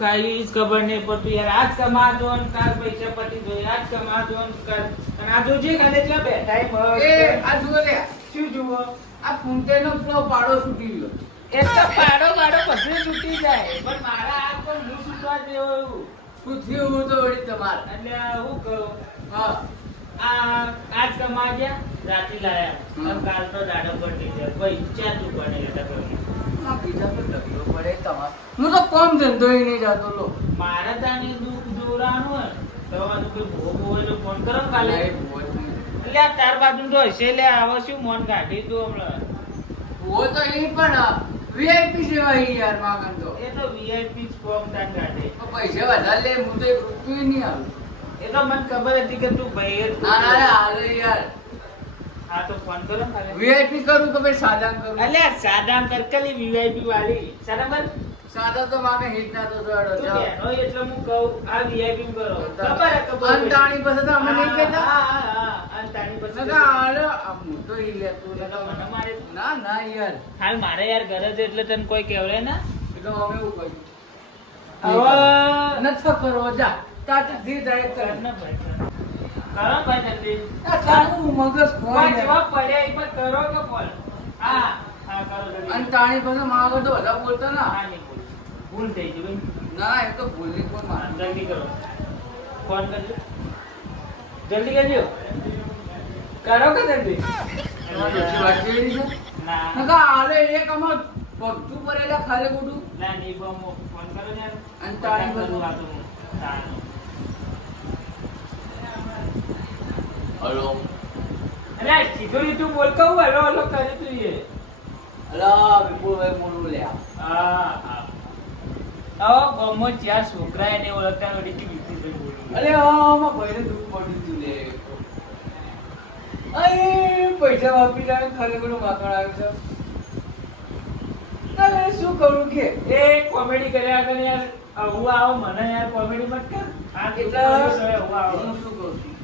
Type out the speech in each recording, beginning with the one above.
ખાઈ જ ખબર નહીં પડતું યાર. આજ કમાજો ને કાલ પૈસા પતી જોઈએ. આજ કમાજો ને કાલ. અને આ જોજે કાલે એટલા બેઠા એ એ આ જુઓ લે. શું જુઓ? આ ફૂંટેનો પેલો પાડો છૂટી ગયો. એ તો પાડો પાડો બધું છૂટી જાય. પણ મારા આ પર હું છૂટવા દેવો. શું થયું હું તો વળી તમારે. એટલે હું કહું. હા. આ આજ કમા ગયા રાતી લાયા. કાલ તો દાડો પડી જાય પર ઢગલો પડે તમારે હું તો કોમ ધંધો નહીં જતો લો. મારે તાને દુઃખ જોવાનું હોય તમારું કોઈ ભોગ હોય તો ફોન કરો કાલે. કાલે ભૂવો જ નહીં. એટલે આ તાર બાજુ તો હશે લે આવો શું મોન કાઢી તું હમણાં? ભૂવો તો એ પણ વીઆઈપી સેવા એ યાર માગન તો. એ તો વીઆઈપી કોમ તાર કાઢે. તો પૈસા વધારે લે હું તો એક રૂપિયો નહીં આલું એ તો મને ખબર હતી કે તું ભાઈ ના ના હાલે યાર. હા તો ફોન કરો વીઆઈપી કરું કે ભાઈ સાદામ કરું? અલે સાદામ કર કલી વીઆઈપી વાળી. સાદામ કર. સાદા તો માગે હિટ ના તો તું જાઓ. એટલે હું કહું આ વીઆઈપી કરો. ખબર ખબર અંતાણી પાસે તો અમે નહીં કહેતા? હા હા અંતાણી પાસે ના આ હું તો ઈ લેતું નકા મને મારે ના ના યાર. હાલ મારે યાર ઘરે જ એટલે તને કોઈ કહેવડે ના? એટલે અમે એવું કહ્યું. હવે નથી કરો જા. તાતે ધી કર કર. ને ભાઈ કર. કરો ભાઈ જલ્દી. તારું મગજ કોઈ જવાબ પડ્યા એ પણ કરો કે બોલ? હા હા કરો જલ્દી. અને તાણી પાસે માગો તો બધા બોલતા ના. હા નહીં બોલ. ભૂલ થઈ ગઈ ભાઈ. ના એ તો ભૂલી કોઈ હા, મારે જલ્દી કરો. ફોન કરજો. જલ્દી કરજો. કરો કે જલ્દી? વાત જોઈ રહી ના. નકા એક અમાર પગથું ભરેલા ખાલી ખોટું. ના નહીં ફોન કરો ને અને કરું બધું. વાતો તો હું. તાળી. હલો. અરે સીધું રીતું બોલ કહું હલો હલો કરે તું એ. અલા વિપુલભાઈ બોલું લે હા હા. ગામમાં ચાર છોકરા એને ઓળખતા નથી કે વિપુલભાઈ બોલું. અરે આમાં ભાઈને દુઃખ પડ્યું તું લે. અરે પૈસા વાપરી જાય ખાલી ખોટું માથાળ આવ્યું છે. અરે શું કરું કે? એ કોમેડી કર્યા કરે યાર હું આવો મને યાર કોમેડી મત કર. આ કેટલા? હું શું કહું છું?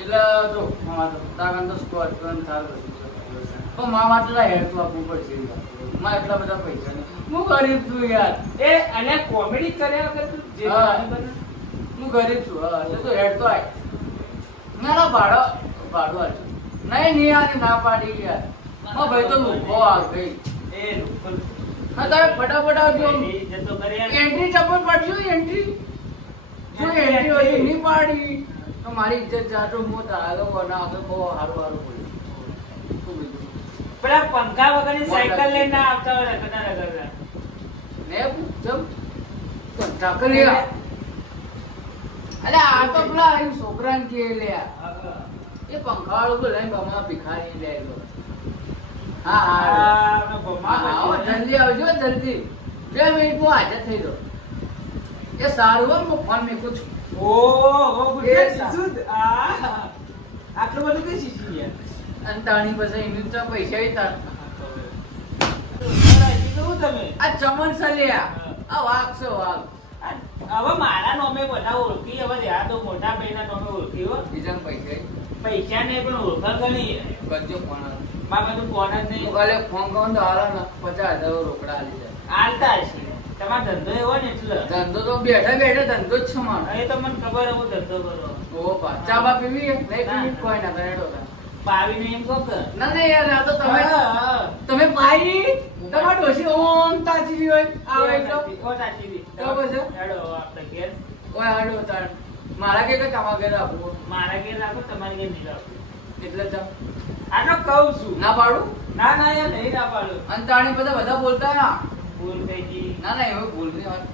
એટલે જો તારા પણ હેડ તો આપવું પડશે. માં એટલા બધા પૈસા હું ગરીબ છું યાર. એ અને કોમેડી કર્યા વગર તું જે હા. ગરીબ છું હા એટલે તો હેડ તો આય. ના ના ભાડો ભાડો આલજો નહીં નહીં આની ના પાડી યાર. હા ભાઈ તો લુખો આવ. ગઈ એ હા તમે ફટાફટ આવજો. એન્ટ્રી ચપ્પલ પડજો એન્ટ્રી જો એન્ટ્રી હોય નહીં પાડી તો મારી ઇજ્જત જાતો હું તારો બના તો બહુ સારું સારું બોલ્યું શું બીજું? પેલા પંખા વગરની સાયકલ લઈને આવતા હોય રગડા રગડા. ને જમ ઢાકલી આ. અરે આ તો પેલા છોકરાને કે લે આ. એ પંખાવાળું તો લઈને ગમા ભિખારી લો. હા હા. જલ્દી આવજો જલ્દી. બે મિનિટમાં હાજર થઈ જાઓ એ સારું હોય હું ફોન છું. આટલું બધું કઈ શીખી? અને તાણી પછી એની તો પૈસા તાર તમે આ ચમન સલિયા આ. વાઘ છે વાઘ. હવે મારા નોમે બધા ઓળખી હવે તો મોટા ભાઈના નોમે ઓળખી હો. બીજાને પૈસા પૈસા ને પણ ઓળખા ગણી કરજો ફોન માં બધું કોણ જ નહીં. કાલે ફોન કરું તો હાલો ને પચાસ હજાર રોકડા આલી જાય હશે તમારો ધંધો એવો ને એટલે. ધંધો તો બેઠા બેઠા ધંધો જ છે મારો. એ તો મને ખબર હે ધંધો કરો. ઓ બા ચા બા પીવી નહીં પીવી? કોઈ ના કરે પાવીને એમ કહો ના નહીં યાર આ તો તમે. તમે પાઈ તમાર ડોશી ઓમ તાચી હોય? આવે એટલો ઓ વાત. તો પછી? હેડો આપણે ઘેર. ઓય હાડો તાર. મારા કે કે તમારા ઘરે આપવું મારા ઘેર રાખો તમારે ઘેર નહીં રાખો. એટલે ચા આનો કહું છું. ના પાડું? ના ના યાર નહીં ના પાડું. અને તાણી બધા બધા બોલતા ના. ભૂલ થઈ ગઈ. ના ના એવું ભૂલ નહીં વાત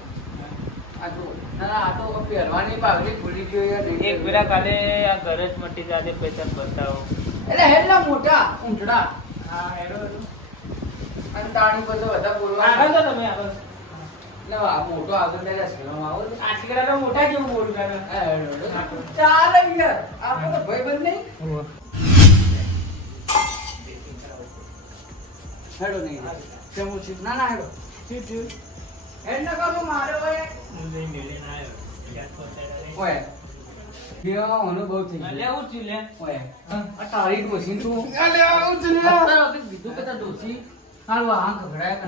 ના ના આ તો પહેરવાની પાઘડી ભૂલી ગયો યાર. એક કાલે આ ઘરે જ મટી જાતે પૈસા બતાવો. એટલે હેડલા મોટા ઊંધડા હા હેડો અને તાણી બધા બધા આગળ તો તમે આગળ. આ મોટો આગળ આવો. તો. મોટા જેવું બોલતા ચાલ યાર આપણે તો ભાઈબંધ નહીં? હેડો નહીં તે હું છું ના ના હેડો. શું થયું? હેડ ન કરો મારે ઓય. ઓય. કેવો અનુભવ થઈ ગયો. હું છું લે ઓય, આ તારી ડોશી તું. આવું અત્યારે કીધું કે તાર ડોશી હારું આ ખખડાયા કે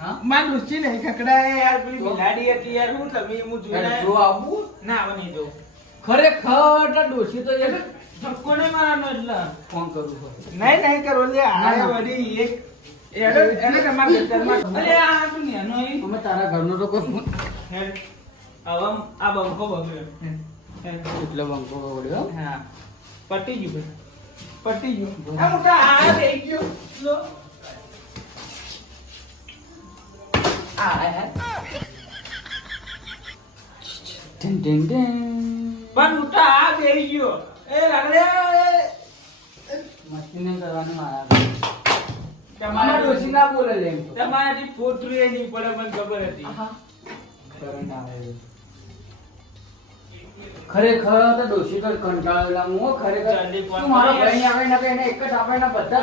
હા? માર રુચિ નહીં ખકડાય યાર પેલી બિલાડી હતી યાર હું તમે હું અરે જો આવું? ના આવે નહીં જો. ખરેખર તાર ડોશી તો યાર નહીં મારવાનો એટલે. ફોન કરું નહીં નહીં કરો લે આ વળી એક તારા ઘરનો તો કોઈ આ બંકો બગડ્યો. એટલે બંકો હા. પટી ગયું પટી ગયું. આ મોટા આ રહી ગયો. લો. પણ મોટા આ રહી ગયો. એ લાગડે. મસ્તી નહીં કરવાની મારા અમારા ડોશી ના બોલે લે તમારાથી પોતરું એ નહીં પડે મને ખબર હતી. કરંટ આવે ખરેખર તો ડોશી તો કંટાળેલા હું ખરેખર. તું મારો ભાઈ આવે ને કે એને એક જ આપણે એના બધા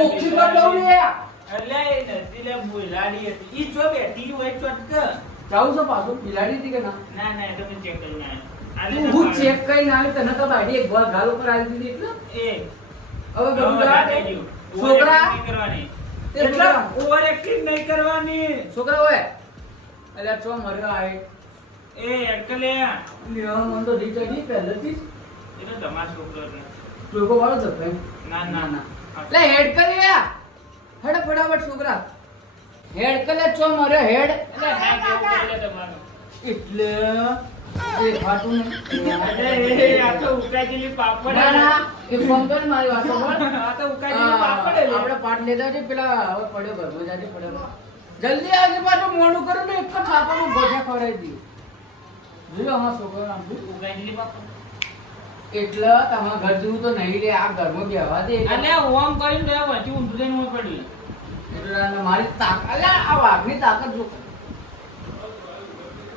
ઓછી કર દઉં લે. એટલે એ નથી લે બોલાડી હતી. ઈ જો બેઠી હોય ચટક જાઉં છો પાછું. બિલાડી હતી કે ના? ના ના તમે ચેક કરી ના હું ચેક કરી ના તને તો બાડી એક વાર ગાલ ઉપર આવી દીધી એટલે? એ. હવે ગયું. છોકરા? તે એટલે ઓવર એક્ટિંગ નહીં કરવાની. છોકરા ઓય અલ્યા છો મર્યો આવે. એ અટકલે લેવા મન તો રી ચડી પહેલેથી એનો એ તો છોકરો છે. ટોકો વાળો જ ભાઈ. ના ના. ના લે હેડ કર લે હેડ ફટાફટ છોકરા. હેડ કર છો મર્યો હેડ. એટલે તમારું. એ ફાટું ને અરે એ આ તો ઉકાળેલી પાપડ. ના. એ ફોન કર મારી વાત સાંભળ. આ તો ઉકાળેલી પાપડ આપણે પાટ લેતા છે પેલા હવે પડ્યો ઘરમાં જાજે પડ્યો જલ્દી આજે પાછું મોડું કરું ને એક જ થાપામાં ભજા ખવડાવી દીધું જોયો અમારા છોકરા આમ જોયું? ઉકાળેલી પાપડ. એટલે તમારા ઘર જેવું તો નહીં લે આ ઘરમાં બેહવા દે અલે ઓમ કરીને બે વચ્ચે ઊંધું થઈને ઊંઘ પડી. એટલે મારી તાકાત આ વાઘની તાકાત જો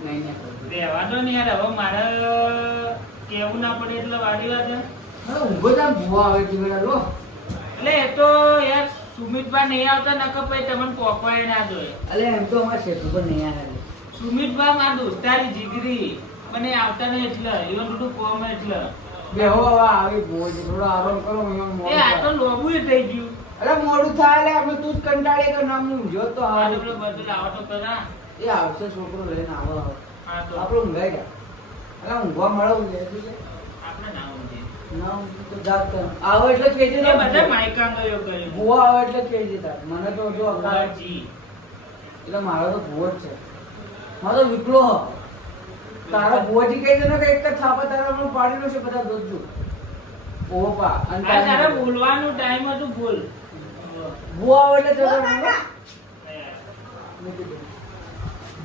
નહીં નહીં. રહેવા દો ને યાર હવે મારે કેવું ના પડે એટલે વાડી વાત ઊંઘો જ ભૂવા આવે છે લો એટલે એ તો યાર સુમિતભાઈ નહીં આવતા નકર પછી તમને પોપાય ના જોઈએ અલે એમ તો અમારા શેઠ નહીં આવે. સુમિતભાઈ મારા દોસ્તારી જીગરી મને આવતા નહીં એટલે એવું બધું કોમ એટલે. બેહો હવે આવી ભૂવો છે થોડો આરામ કરો એ આ તો લોબું થઈ ગયું. અરે મોડું થાય એટલે આપણે તું જ કંટાળી કર નામ ઊંઘ્યો તો આ તો બધું લાવો તો ખરા. એ આવશે છોકરો લઈને આવો આવો. આપણે ઊંઘાઈ ગયા. અરે ઊંઘવા મળે છે? આપણે ના ઊંઘીએ. ના આવો એટલે જ કહેજે ને. બધા માયકાંગો કર્યું. ભૂવો આવે એટલે મને તો જો એટલે મારો તો ભૂવો જ છે. મારો તો વિકલો હ. તારા ભુવાજી કહી દે ને કે એક જ થાપા તારા હમણાં પાડી લો છે બધા દોજુ ઓહો અને તારે બોલવાનું ટાઈમ હતું બોલ. ભૂવો આવે એટલે જતો.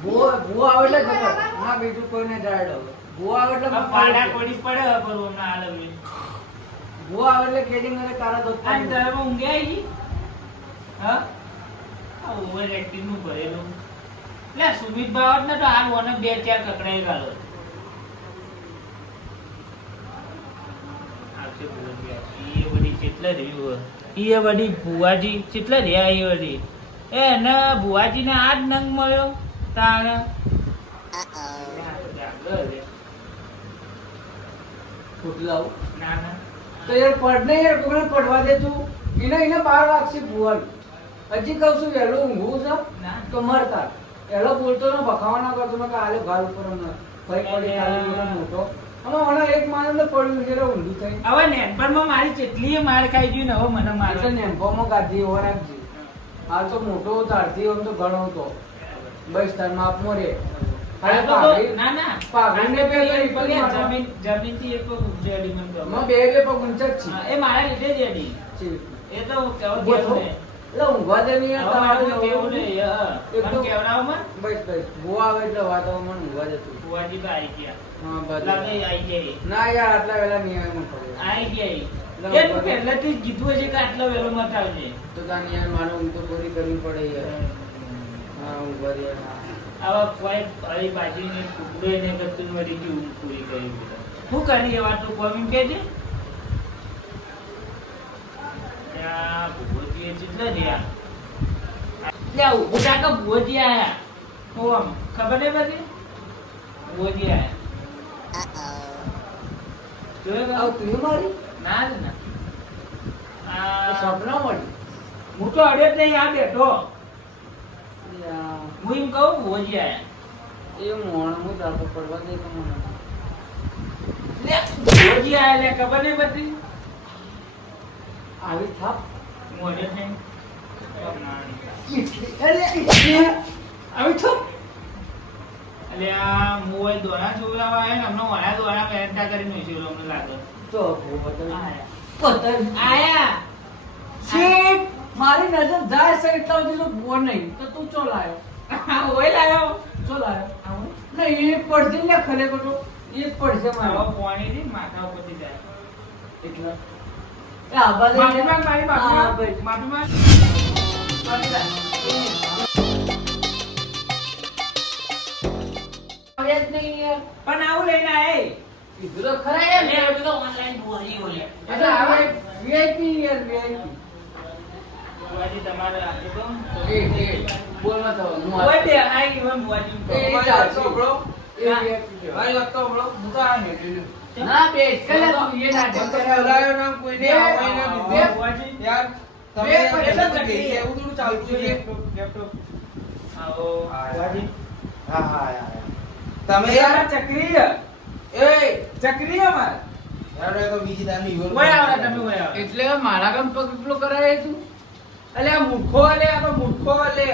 ભૂવો ભૂવો આવે એટલે જતો. ના બીજું કોઈને જાય ભૂવો આવે એટલે પાડા પડી પડે હવે ના હમણાં ગોવા આવે એટલે કેજી મને તારા દોસ્ત આ તારામાં ઊંઘે આવી ગઈ? હા? આ overacting નું ભરેલું. લે, સુમિત ભાવત ને તો હાલ ઓને બે ચાર કકડાઈ ગાલો. ભુવાજી, એ બધી ચેટલે રહ્યું. એ વડી ભુવાજી ચેટલે રહ્યા એ વડી એ એને ભુવાજીને આ જ નંગ મળ્યો તાણે. ખોટું લાવું. તો યાર પડ ને યાર કોઈને પડવા દે તું. એને એને બાર વાગશે ભુવન હજી કહું છું વહેલું ઊંઘવું છે તો મરતા. પહેલો બોલતો ને બખાવા ના કરતો. મેં કાલે ઘર ઉપર ને ભાઈ પડી કાલે મોટો. અને મને એક માણસ ને પડ્યું છે એટલે ઊંધું થઈ. હવે નેનપણમાં મારી કેટલીય માર ખાઈ ગયું ને હવે મને એટલે મારવા નેમ્પોમાં ગાધી એવો રાખજે. હાલ તો મોટો તારથી આમ તો ઘણો હતો બસ તાર માપ મોરે. તો ના ના. પાઘડીને આ તો બે કરી એક પગે પગે જમીન જમીનથી એક પગ ઊંચી અડી મને બે બે પગ ઊંચા જ એ મારા લીધે જ અડી. એ તો કેવો ઊભો કેવું થો. ને એટલે ઊંઘવા દે ને યાર હવે મારે તમારે તો કેવું ને એક તો- મને બસ બસ. બહુ આવે એટલે વાતાવરણ ઊંઘવા જતું. ફુવાજી તો આવી ગયા. હા લાગે બધું આવી ગયા. ના યાર આટલા વેલા નહીં આવે મને આવી ગયા. એ તું. પહેલેથી કીધું હશે કે આટલો વેલો મત આવજે. તો તાની યાર મારે ઊંઘ તો પૂરી કરવી પડે યાર. હા ઊંઘવા દે હા. આવા કોઈ ટુકડો એને કરતું ઊંઘ પૂરી કરી શું કરી એ વાતનું કોમ ત્યાં આયા. ઓમ ખબર નહીં બધી? ભૂપોજી આયા. જોયો આવું તું મારી? ના ના આ સપના મળી હું તો અડે જ નહીં આ બેઠો. હું એમ કહું આયા એ મોણ હું દાડો પડવા દે તો મને લે આયા લે ખબર નહીં બધી આવી થાપ. હું નહીં અરે આવી થાપ. એટલે આ મોબાઈલ દ્વારા જોવડાવવા આવ્યા ને હમણાં વણા દોણા પહેરતા કરીને ઉછેરો અમને લાગે તો પતંગ. આયા. પતંગ. આયા. શેઠ મારી નજર જાય છે એટલા સુધી તો ભૂવો નહીં. તો તું ચો લાયો ઓય લાયો. ચો લાયો. નહીં એ પડશે ને એ પડશે મારો. પાણી માથા જાય. એટલા. એ આબા દે મારી આવું લઈને આવે કીધું ખરા યાર. તો ઓનલાઈન ભુવાજી બોલે. એટલે હવે VIP યાર. તમારે દો હું આ- બે આઈ એ. એ. મારી હું તો આ. ના બે કલા તું એ ના આવાય ના યાર તમે યાર પૈસા એટલું તકલીફ. કહીએ, એવું થોડું ચાલતું છે. Laptop, laptop. આવો હા, હા હા તમે એ યાર આ એ ચક્રી હે યાર તો બીજી દાની ઓય તમે ઓય આવો. એટલે મારા કામ પગ એટલો કરાય તું? અલે આ મૂર્ખો અલે આ તો મૂર્ખો અલે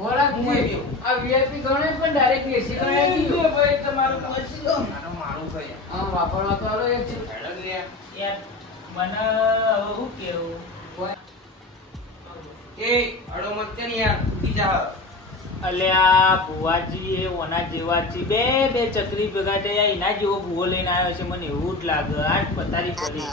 ખોરાક. આ VIP ગણે પણ ડાયરેક્ટ એસી ગણાય ગયું ભાઈ તમારું પછી તો મારું મારું છે. યાર. વાપરવા તો આલો એક છે. હેડો યાર. યાર મને હવે શું કેવું? એ અડો મત કે યાર ઉઠી જા. અલ્યા ભુવાજી એ ઓના જેવા છે. બે બે ચકરી ભેગા થયા એના જેવો ભૂવો લઈને આવ્યો છે. મને એવું જ લાગે. આજ પતારી પડી.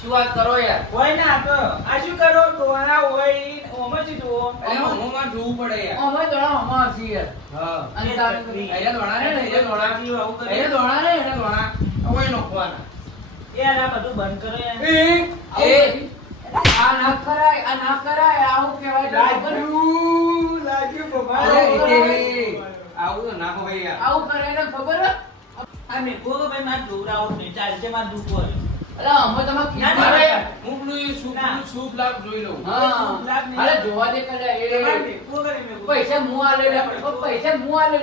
શું વાત કરો યાર? કોઈ ના આ તો આ શું કરો? દોણા હોય? ઓમ જ જુઓ અરે હું જોવું પડે યાર. અમે દોડા અમાર છીએ. યાર હા. અને તારે અહીંયા દોણા ને અહીંયા દોણા ભુવાજી આવું કરે. અહીંયા દોણા ને અહીંયા દોણા હવે નોખવાના. યાર આ બધું બંધ કરો. યાર એ. એ આ ના કરાય આ ના કરાય આવું કહેવાય ખબર? લાગ્યું બાબા. આવું તો ના હોય યાર. આવું કરે ને ખબર? આ મેં કહું ભાઈ મારે જોવડાવો નહીં. ચાલશે મારે દુઃખ શુભ. પૈસા મુ આલે પૈસા મુ આલે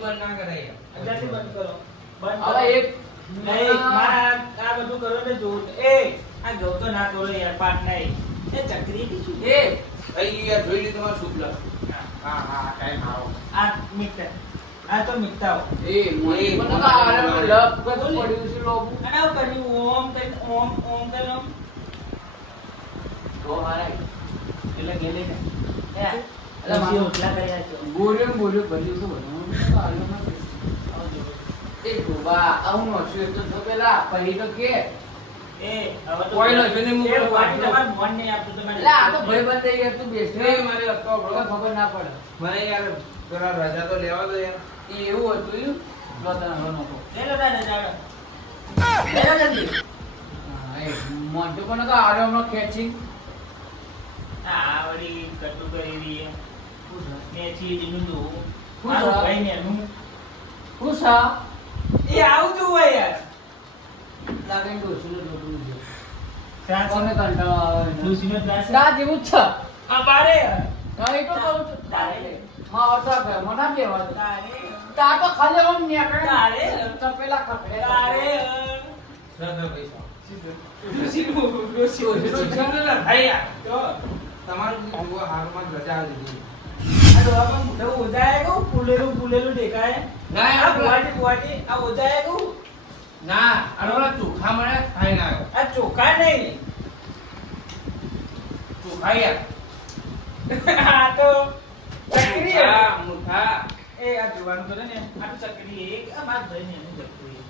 બંધ ના કરાય અત્યારથી બંધ કરો. બંધ હવે એક નહીં, મારે આ બધું કરો ને જોવું એ આ તો ના તોડો યાર પાટ નહીં. એ ચકરી કે શું? એ. યાર જોઈ લીધું તમારું શુભ લાભ હા હા ટાઈમ આવો. આ મિક્સર. આ તો મિક્સર એ મને મને તો લપ કદ પડ્યું છે લોબુ. અને આવું કર્યું ઓમ કઈ ઓમ ઓમ કઈ ઓમ તો હારાય એટલે ગેલે ને. એ કર્યા છે. બોલ્યો બોલ્યો તો બધું આલ્યો એ ગોબા આવું નોસ્યું તો પેલા પછી તો કે એ હવે તો કોઈ નથી, નહીં, હું મોન નહીં આપતું તમારે એટલે આ તો ભાઈ બંધ થઈ ગયા તું બેસ એ મારી બરો ખબર ના પડે મને યાર જરા રજા તો લેવા દો યાર એ એવું હતું ઈ? લો તને હવે નખો. લે જલ્દી. તો હમણાં ખેંચી. આ વળી કટુ કરી રહી છે મેં ચીડીનું જોવું શું ભાઈ નેનું. હું સા? એ આવું જોવું હોય યાર લાગે ને ડોશીનું ના જેવું જ છે. આ બારે હા, એ તો કહું છું. તારે. હા, આવતા ઘરમાં ના બેહવા તારે તાર તો ખાલી આમ નીકળે. તારે. તો પેલા. તારે તમારું ઓજાય ગયું, ફૂલેલું ફૂલેલું દેખાય આ ઓજાય ગયું. ના અને ચોખા મળ્યા ખાઈને આવ્યો. આ ચોખા નહીં. ચોખા યાર. આ તો ચકરી આ મુઠા, એ આ જોવાનું તો ને. આ તો ચકરી એક આ માર ભાઈ ને એની ચકરી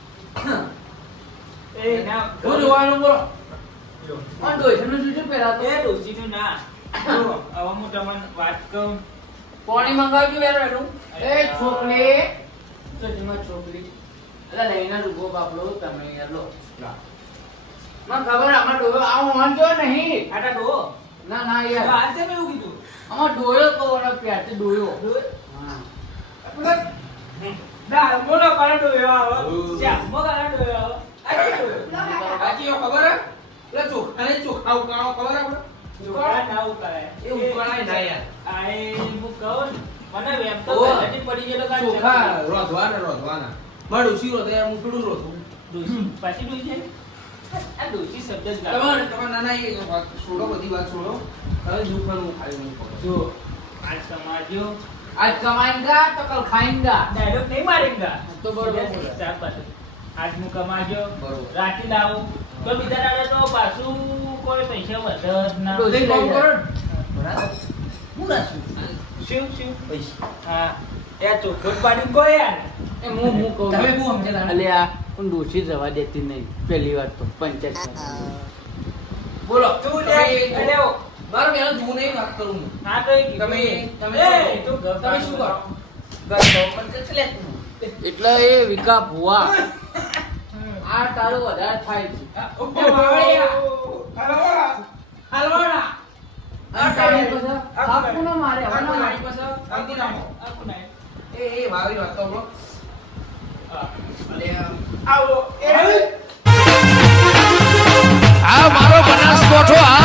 એ ના. હું જોવાનું બોલો. પણ ડોશીનું શું છે પેલા તો? એ ડોશીનું ના. હવે હું તમને વાત કહું. પાણી મંગાવ્યું યાર વેલું. એ છોકરી. તો છોકરી. એટલે લઈને જ ઊભો બાપલો તમે યાર લો. મને ખબર આમાં ડોયો આ વાંધો નહીં. આટા ડો ના ના યાર. આજ મેં એવું કીધું. આમાં ડોયો તો ઓલો પ્યારથી ડોયો હા. કાળો ડોયો આવો. કાળો ડોયો આવો? એટલે ચોખા ને ચોખા ઉકાળો ખબર આપણે ચોખા ના ઉકાળાય. એ ઉકાળાય ના યાર. આ એ હું કહું મને વેમ તો પડી ગયેલો ચોખા. રોધવાના રોધવાના. માર ડોશી રોતે હું થોડું રોતું ડોશી પાછી ડોશી છે? ચાર પાસે આજ હું કમાજો બરોબર. રાખી લાવું. તો બીજા દાડે તો પાછું કોઈ પૈસા વધત હું રાખું શિવ હા. એ ચોખ્ખો પાડી કોઈ યાર હું હું કહું? તમે શું સમજ્યા તાણે? અલ્યા પણ ડોશી જવા દેતી નહીં. પહેલી વાત તો પંચાયત બોલો. તું. મારો નહીં વાત કરું. તો તમે- તમે તમે શું કરો? એટલે એ વિકા ભુવા. આ તારું વધારે થાય છે. એ મારે. એ એ મારી વાત તો આવો. મારો બનાસકોઠો આ